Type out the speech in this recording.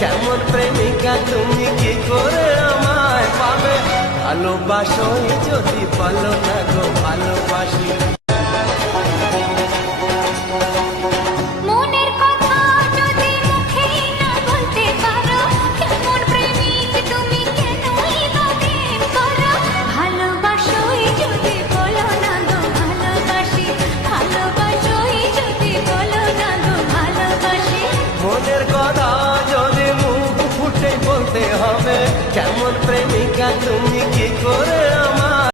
কেমন প্রেমিকা তুমি কি করে আমায় পাবে? ভালোবাসোই যদি বলো না গো ভালোবাসি। মনের কথা যদি মুখে না বলতে পারো, কেমন প্রেমিক তুমি কেনই বা প্রেম করো? ভালোবাসোই যদি বলো না গো ভালোবাসি, ভালোবাসোই যদি বলো না গো ভালোবাসি। মনের কথা যদি মুখ ফুটে বলতে হবে, কেমন প্রেমিকা তুমি কি করে